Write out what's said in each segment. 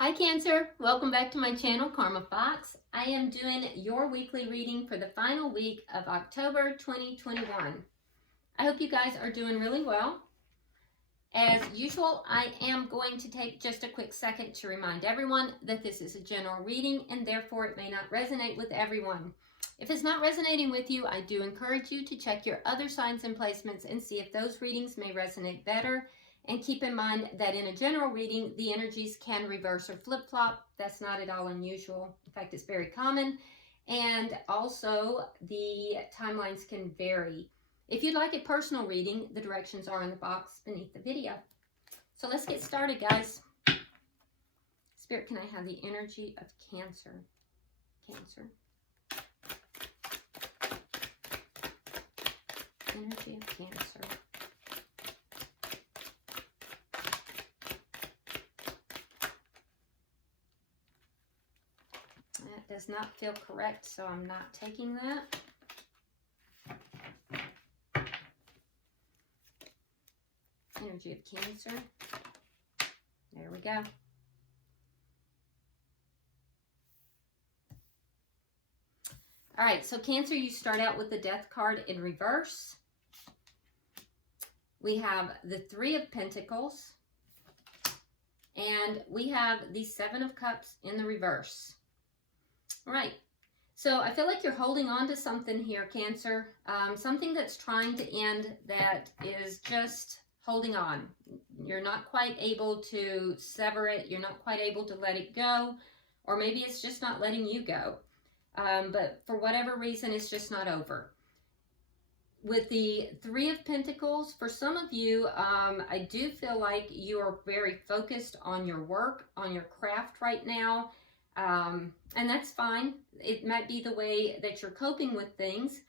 Hi Cancer, welcome back to my channel, Karma Fox. I am doing your weekly reading for the final week of October 2021. I hope you guys are doing really well. As usual, I am going to take just a quick second to remind everyone that this is a general reading and therefore it may not resonate with everyone. If it's not resonating with you, I do encourage you to check your other signs and placements and see if those readings may resonate better. And keep in mind that in a general reading, the energies can reverse or flip-flop. That's not at all unusual. In fact, it's very common. And also, the timelines can vary. If you'd like a personal reading, the directions are in the box beneath the video. So let's get started, guys. Spirit, can I have the energy of Cancer? Cancer. Energy of Cancer. That does not feel correct, so I'm not taking that. Energy of Cancer. There we go. All right, so Cancer, you start out with the Death card in reverse. We have the Three of Pentacles. And we have the Seven of Cups in the reverse. All right, so I feel like you're holding on to something here, Cancer. Something that's trying to end that is just holding on. You're not quite able to sever it. You're not quite able to let it go. Or maybe it's just not letting you go. But for whatever reason, it's just not over. With the Three of Pentacles, for some of you, I do feel like you are very focused on your work, on your craft right now. And that's fine. It might be the way that you're coping with things.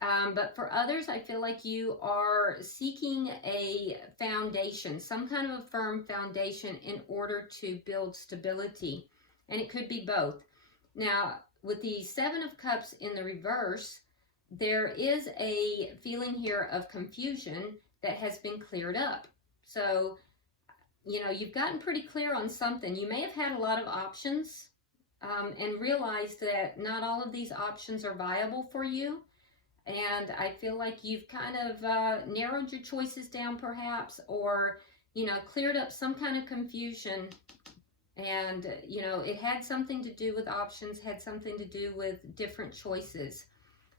But for others, I feel like you are seeking a foundation, some kind of a firm foundation in order to build stability. And it could be both. Now, with the Seven of Cups in the reverse, there is a feeling here of confusion that has been cleared up. So, you know, you've gotten pretty clear on something. You may have had a lot of options and realized that not all of these options are viable for you. And I feel like you've kind of narrowed your choices down perhaps, or, you know, cleared up some kind of confusion. And, you know, it had something to do with options, had something to do with different choices.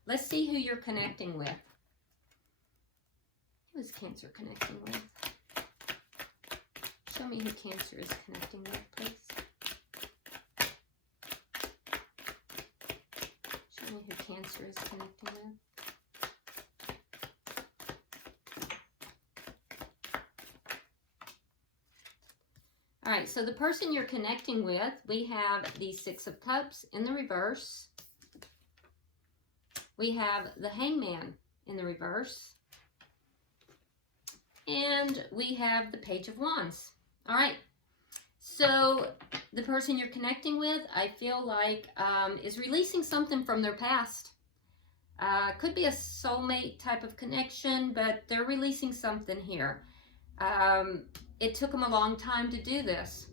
Let's see who you're connecting with. Who is Cancer connecting with? Show me who Cancer is connecting with, please. Show me who Cancer is connecting with. All right, so the person you're connecting with, we have the Six of Cups in the reverse. We have the Hangman in the reverse. And we have the Page of Wands. All right, so the person you're connecting with, I feel like, is releasing something from their past. Could be a soulmate type of connection, but they're releasing something here. It took them a long time to do this.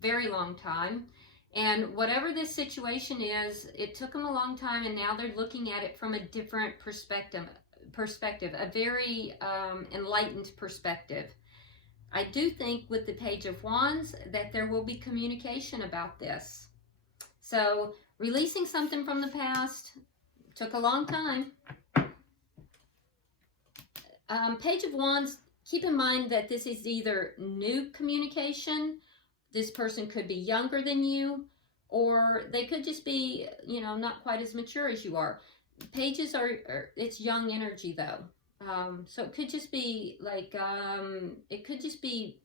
Very long time. And whatever this situation is, it took them a long time, and now they're looking at it from a different perspective, a very enlightened perspective. I do think with the Page of Wands that there will be communication about this. So releasing something from the past took a long time. Page of Wands, keep in mind that this is either new communication. This person could be younger than you, or they could just be, you know, not quite as mature as you are. Pages it's young energy though. So it could just be like, it could just be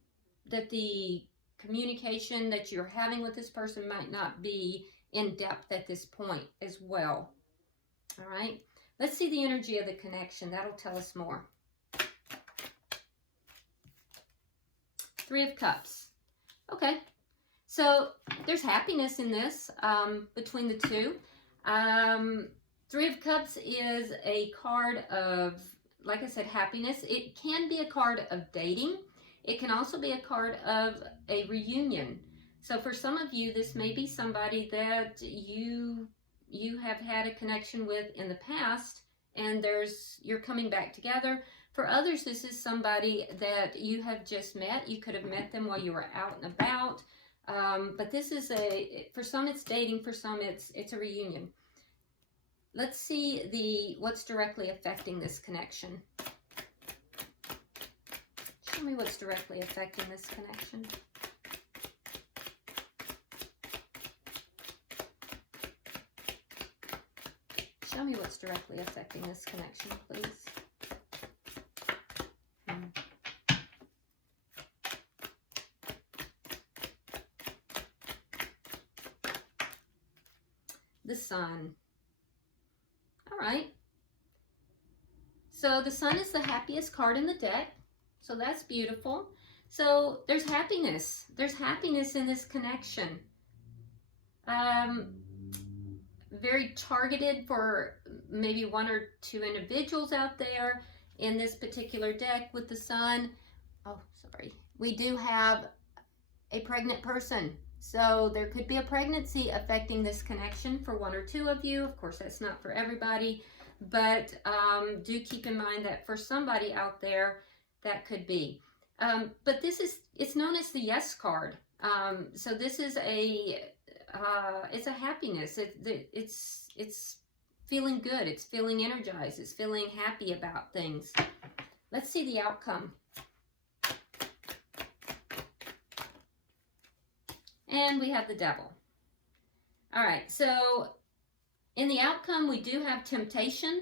that the communication that you're having with this person might not be in depth at this point as well. All right, let's see the energy of the connection. That'll tell us more. Three of Cups. Okay, so there's happiness in this between the two. Three of Cups is a card of, like I said, happiness. It can be a card of dating. It can also be a card of a reunion. So for some of you, this may be somebody that you have had a connection with in the past, and you're coming back together. For others, this is somebody that you have just met. You could have met them while you were out and about. But this is for some it's dating, for some it's a reunion. Let's see what's directly affecting this connection. Show me what's directly affecting this connection. Show me what's directly affecting this connection, please. The Sun. All right. So the Sun is the happiest card in the deck. So that's beautiful. So there's happiness. There's happiness in this connection. Very targeted for maybe one or two individuals out there in this particular deck with the Sun. Oh, sorry. We do have a pregnant person. So there could be a pregnancy affecting this connection for one or two of you. Of course, that's not for everybody, but do keep in mind that for somebody out there, that could be. But it's known as the Yes card. So this is it's a happiness. It's feeling good. It's feeling energized. It's feeling happy about things. Let's see the outcome. And we have the Devil. All right, so in the outcome, we do have temptation.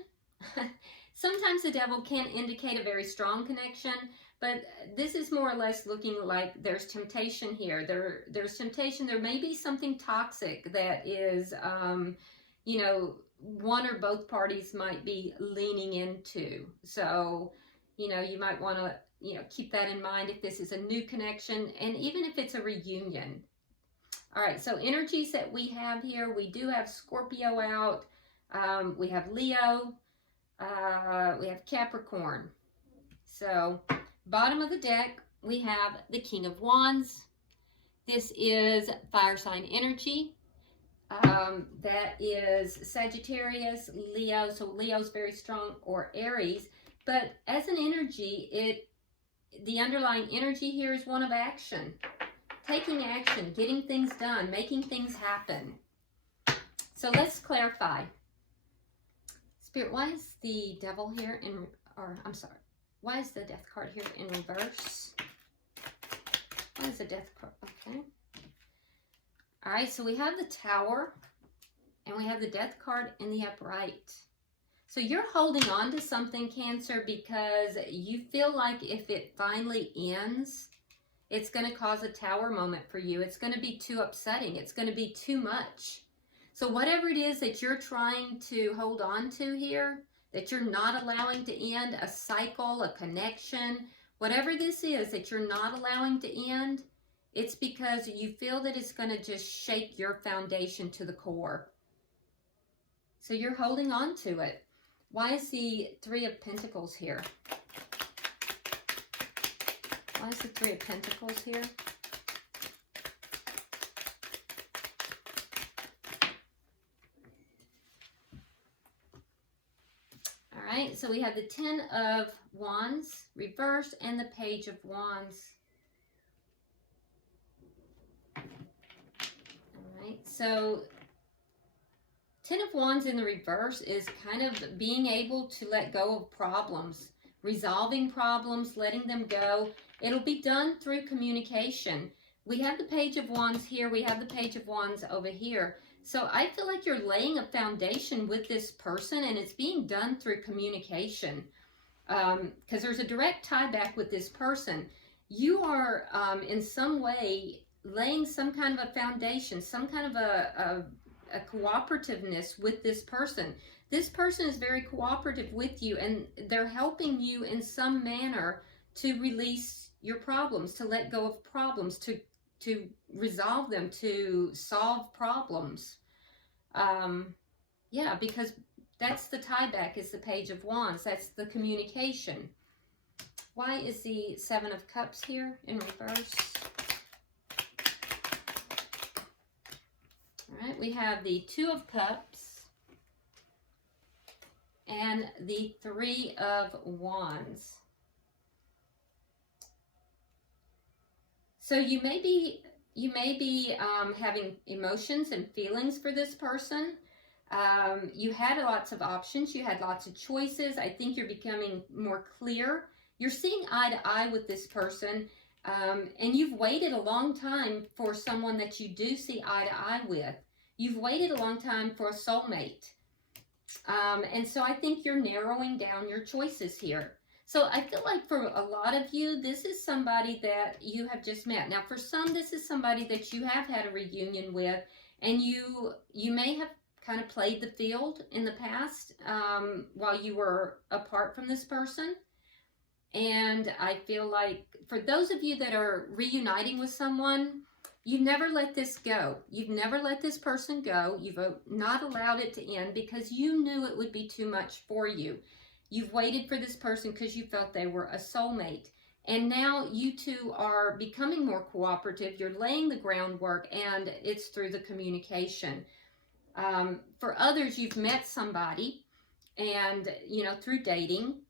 Sometimes the Devil can indicate a very strong connection, but this is more or less looking like there's temptation here. There's temptation. There may be something toxic that is, you know, one or both parties might be leaning into. So, you know, you might want to, you know, keep that in mind if this is a new connection, and even if it's a reunion. All right, so energies that we have here, we do have Scorpio out, we have Leo, we have Capricorn. So, bottom of the deck, we have the King of Wands. This is fire sign energy. That is Sagittarius, Leo, so Leo's very strong, or Aries. But as an energy, the underlying energy here is one of action. Taking action, getting things done, making things happen. So let's clarify. Spirit, why is the Devil here why is the Death card here in reverse? Why is the Death card? Okay. All right, so we have the Tower, and we have the Death card in the upright. So you're holding on to something, Cancer, because you feel like if it finally ends, it's going to cause a Tower moment for you. It's going to be too upsetting. It's going to be too much. So whatever it is that you're trying to hold on to here, that you're not allowing to end, a cycle, a connection, whatever this is that you're not allowing to end, it's because you feel that it's going to just shake your foundation to the core. So you're holding on to it. Why is the Three of Pentacles here? Why is the Three of Pentacles here? All right, so we have the Ten of Wands reversed and the Page of Wands. All right, so Ten of Wands in the reverse is kind of being able to let go of problems, resolving problems, letting them go. It'll be done through communication. We have the Page of Wands here. We have the Page of Wands over here. So I feel like you're laying a foundation with this person, and it's being done through communication. Because there's a direct tie back with this person. You are in some way laying some kind of a foundation, some kind of a cooperativeness with this person. This person is very cooperative with you, and they're helping you in some manner to release your problems, to let go of problems, to resolve them, to solve problems. Yeah, because that's the tie back, is the Page of Wands. That's the communication. Why is the Seven of Cups here in reverse? All right, we have the Two of Cups and the Three of Wands. So you may be having emotions and feelings for this person. You had lots of options. You had lots of choices. I think you're becoming more clear. You're seeing eye to eye with this person, and you've waited a long time for someone that you do see eye to eye with. You've waited a long time for a soulmate. And so I think you're narrowing down your choices here. So I feel like for a lot of you, this is somebody that you have just met. Now, for some, this is somebody that you have had a reunion with, and you may have kind of played the field in the past while you were apart from this person. And I feel like for those of you that are reuniting with someone, you've never let this go. You've never let this person go. You've not allowed it to end because you knew it would be too much for you. You've waited for this person because you felt they were a soulmate. And now you two are becoming more cooperative. You're laying the groundwork, and it's through the communication. For others, you've met somebody and, through dating.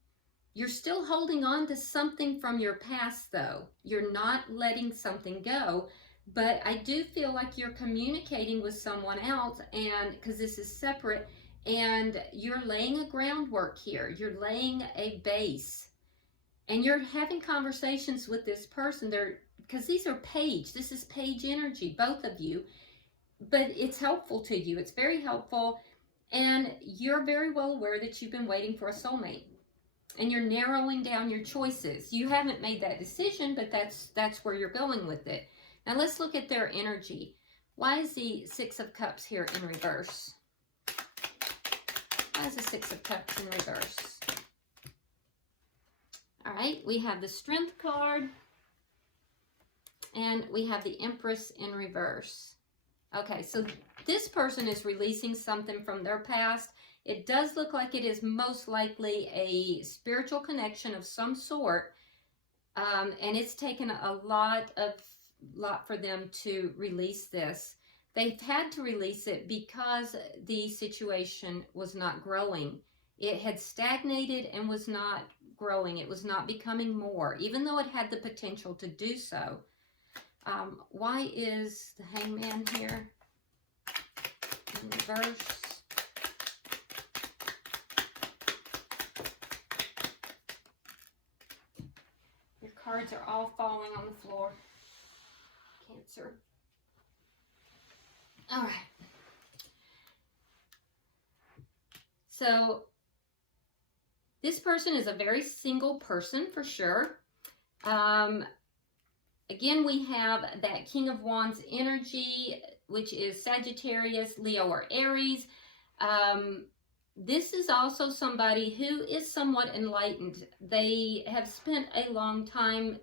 You're still holding on to something from your past, though. You're not letting something go. But I do feel like you're communicating with someone else, and because this is separate, and you're laying a groundwork here. You're laying a base, and you're having conversations with this person. Because these are page. This is page energy, both of you. But it's helpful to you. It's very helpful, and you're very well aware that you've been waiting for a soulmate. And you're narrowing down your choices. You haven't made that decision, but that's where you're going with it. Now let's look at their energy. Why is the Six of Cups here in reverse? Why is the Six of Cups in reverse? All right, we have the Strength card, and we have the Empress in reverse. Okay, so this person is releasing something from their past. It does look like it is most likely a spiritual connection of some sort, and it's taken a lot for them to release this. They've had to release it because the situation was not growing. It had stagnated and was not growing. It was not becoming more, even though it had the potential to do so. Why is the Hangman here in reverse? Your cards are all falling on the floor. Cancer. All right. So this person is a very single person for sure. Again, we have that King of Wands energy, which is Sagittarius, Leo, or Aries. This is also somebody who is somewhat enlightened. They have spent a long time,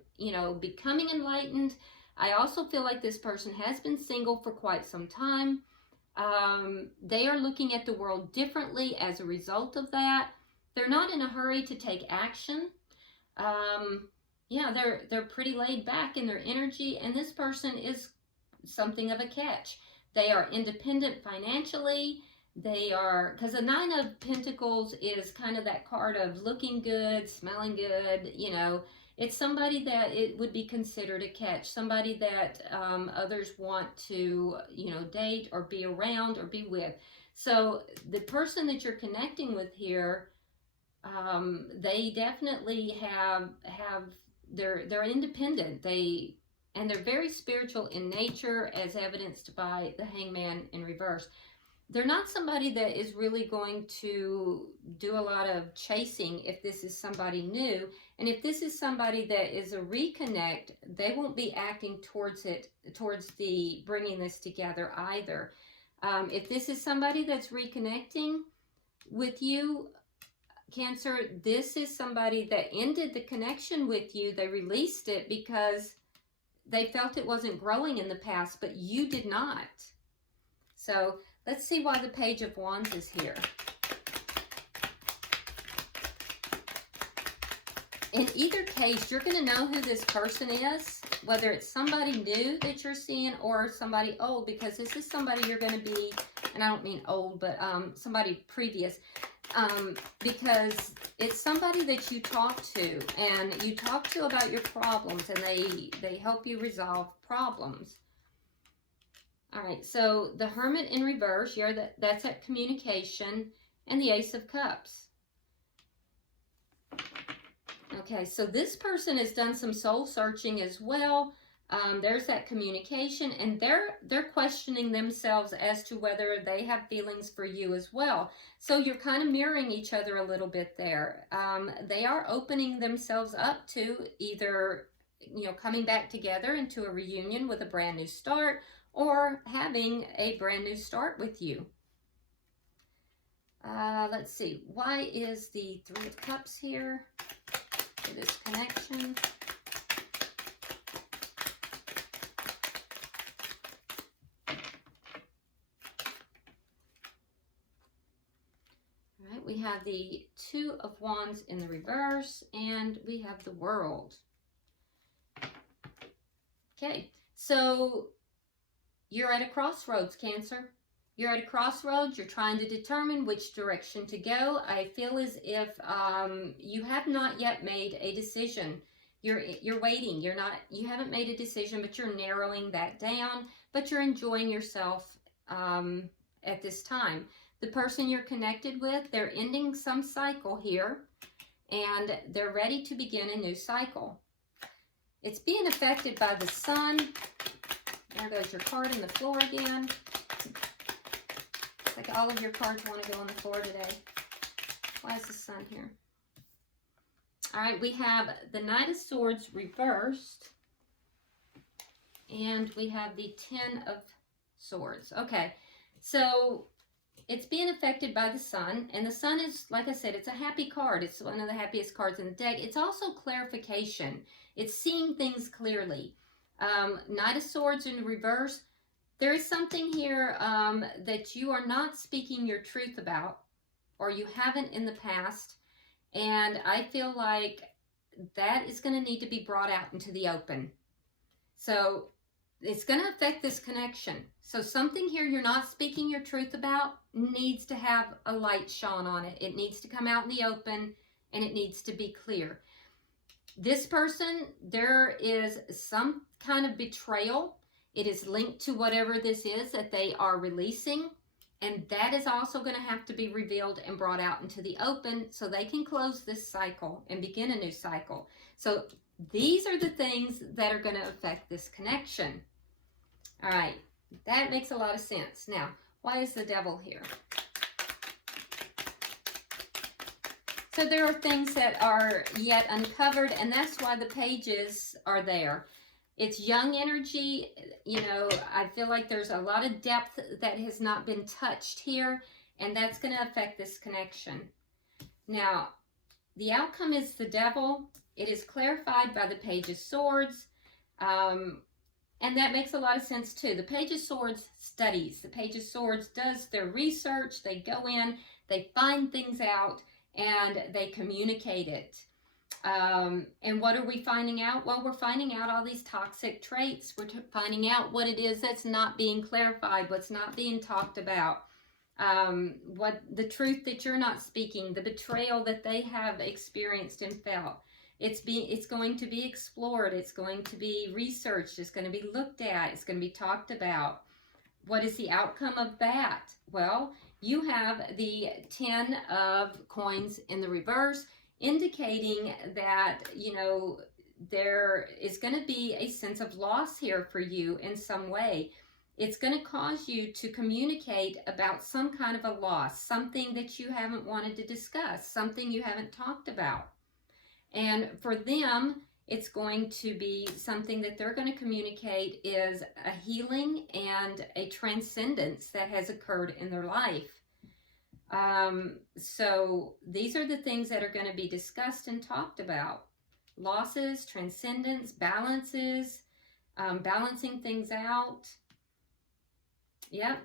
becoming enlightened. I also feel like this person has been single for quite some time. They are looking at the world differently as a result of that. They're not in a hurry to take action. They're pretty laid back in their energy, and this person is something of a catch. They are independent financially. They are, because the Nine of Pentacles is kind of that card of looking good, smelling good, It's somebody that it would be considered a catch, somebody that others want to, date or be around or be with. So the person that you're connecting with here, they definitely they're independent. And they're very spiritual in nature, as evidenced by the Hangman in reverse. They're not somebody that is really going to do a lot of chasing if this is somebody new. And if this is somebody that is a reconnect, they won't be acting towards the bringing this together either. If this is somebody that's reconnecting with you, Cancer, this is somebody that ended the connection with you. They released it because they felt it wasn't growing in the past, but you did not. So let's see why the Page of Wands is here. In either case, you're going to know who this person is, whether it's somebody new that you're seeing or somebody old, because this is somebody you're going to be, and I don't mean old, but somebody previous, because it's somebody that you talk to, and you talk to about your problems, and they help you resolve problems. All right, so the Hermit in reverse, that's at communication, and the Ace of Cups. Okay, so this person has done some soul searching as well. There's that communication, and they're questioning themselves as to whether they have feelings for you as well. So you're kind of mirroring each other a little bit there. They are opening themselves up to either, you know, coming back together into a reunion with a brand new start, or having a brand new start with you. Let's see, why is the Three of Cups here for this connection? All right, we have the Two of Wands in the reverse, and we have the World. Okay, so you're at a crossroads, Cancer. You're at a crossroads. You're trying to determine which direction to go. I feel as if you have not yet made a decision. You're waiting. You haven't made a decision, but you're narrowing that down. But you're enjoying yourself at this time. The person you're connected with, they're ending some cycle here, and they're ready to begin a new cycle. It's being affected by the Sun. There goes your card on the floor again. It's like all of your cards want to go on the floor today. Why is the Sun here? All right, we have the Knight of Swords reversed. And we have the Ten of Swords. Okay, so it's being affected by the Sun. And the Sun is, like I said, it's a happy card. It's one of the happiest cards in the deck. It's also clarification. It's seeing things clearly. Knight of Swords in reverse. There is something here that you are not speaking your truth about, or you haven't in the past, and I feel like that is going to need to be brought out into the open. So it's going to affect this connection. So something here you're not speaking your truth about needs to have a light shone on it. It needs to come out in the open, and it needs to be clear. This person, there is some kind of betrayal. It is linked to whatever this is that they are releasing. And that is also going to have to be revealed and brought out into the open so they can close this cycle and begin a new cycle. So these are the things that are going to affect this connection. All right, that makes a lot of sense. Now, why is the Devil here? So there are things that are yet uncovered, and that's why the pages are there. It's young energy. You know, I feel like there's a lot of depth that has not been touched here, and that's going to affect this connection. Now, the outcome is the Devil. It is clarified by the Page of Swords, and that makes a lot of sense too. The Page of Swords studies. The Page of Swords does their research. They go in, they find things out, and they communicate it. And what are we finding out? Well, we're finding out all these toxic traits. We're finding out what it is that's not being clarified, what's not being talked about, what the truth that you're not speaking, the betrayal that they have experienced and felt. It's going to be explored. It's going to be researched. It's going to be looked at. It's going to be talked about. What is the outcome of that? Well, you have the 10 of coins in the reverse, indicating that, you know, there is going to be a sense of loss here for you in some way. It's going to cause you to communicate about some kind of a loss, something that you haven't wanted to discuss, something you haven't talked about. And for them, it's going to be something that they're going to communicate is a healing and a transcendence that has occurred in their life. So these are the things that are going to be discussed and talked about. Losses, transcendence, balances, balancing things out. Yep.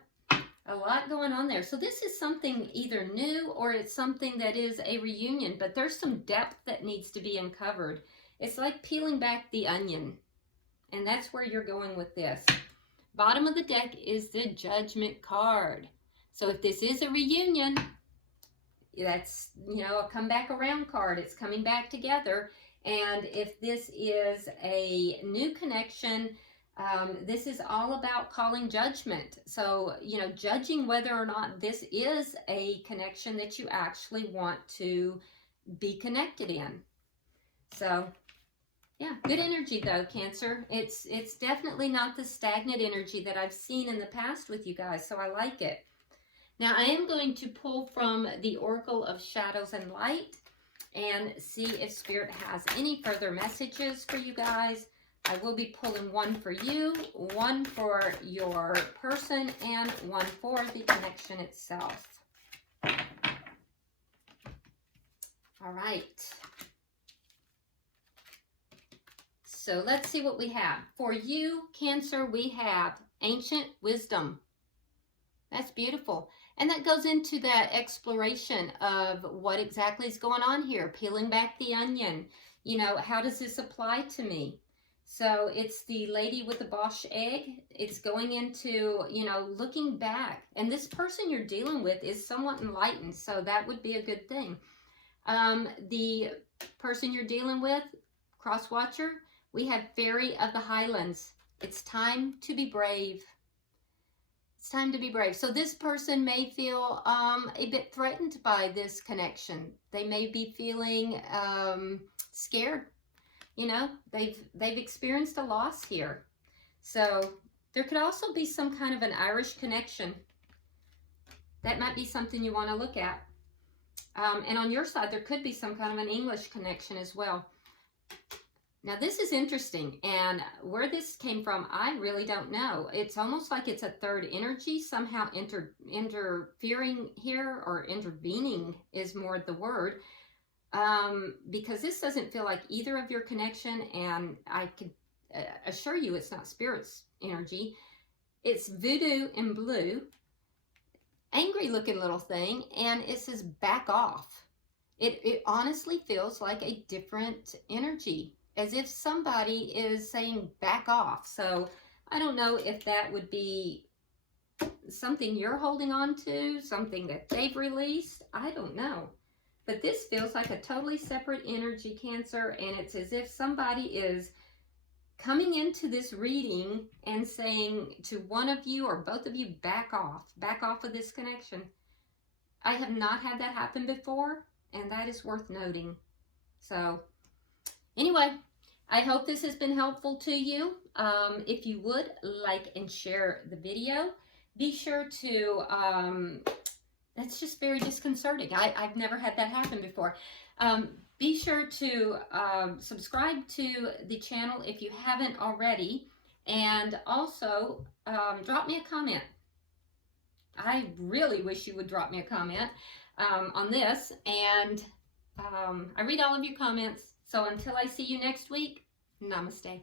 A lot going on there. So this is something either new or it's something that is a reunion, but there's some depth that needs to be uncovered. It's like peeling back the onion, and that's where you're going with this. Bottom of the deck is the Judgment card. So if this is a reunion, that's, you know, a come back around card. It's coming back together. And if this is a new connection, this is all about calling judgment. So, you know, judging whether or not this is a connection that you actually want to be connected in. So, yeah, good energy though, Cancer. It's definitely not the stagnant energy that I've seen in the past with you guys, so I like it. Now, I am going to pull from the Oracle of Shadows and Light and see if Spirit has any further messages for you guys. I will be pulling one for you, one for your person, and one for the connection itself. All right. So let's see what we have. For you, Cancer, we have Ancient Wisdom. That's beautiful. And that goes into that exploration of what exactly is going on here, peeling back the onion. You know, how does this apply to me? So it's the lady with the Bosch egg. It's going into, you know, looking back. And this person you're dealing with is somewhat enlightened, so that would be a good thing. The person you're dealing with, Cross Watcher, we have Fairy of the Highlands. It's time to be brave. It's time to be brave. So this person may feel a bit threatened by this connection. They may be feeling scared. You know, they've experienced a loss here. So there could also be some kind of an Irish connection. That might be something you want to look at. And on your side, there could be some kind of an English connection as well. Now, this is interesting, and where this came from, I really don't know. It's almost like it's a third energy somehow interfering here, or intervening is more the word, because this doesn't feel like either of your connection, and I could assure you it's not Spirit's energy. It's voodoo in blue, angry looking little thing, and it says back off. It honestly feels like a different energy, as if somebody is saying back off. So I don't know if that would be something you're holding on to, something that they've released. I don't know. But this feels like a totally separate energy, Cancer, and it's as if somebody is coming into this reading and saying to one of you or both of you, back off of this connection. I have not had that happen before, and that is worth noting. So anyway, I hope this has been helpful to you. If you would, like and share the video. Be sure to, that's just very disconcerting. I've never had that happen before. Be sure to subscribe to the channel if you haven't already. And also, drop me a comment. I really wish you would drop me a comment on this. And I read all of your comments. So until I see you next week, namaste.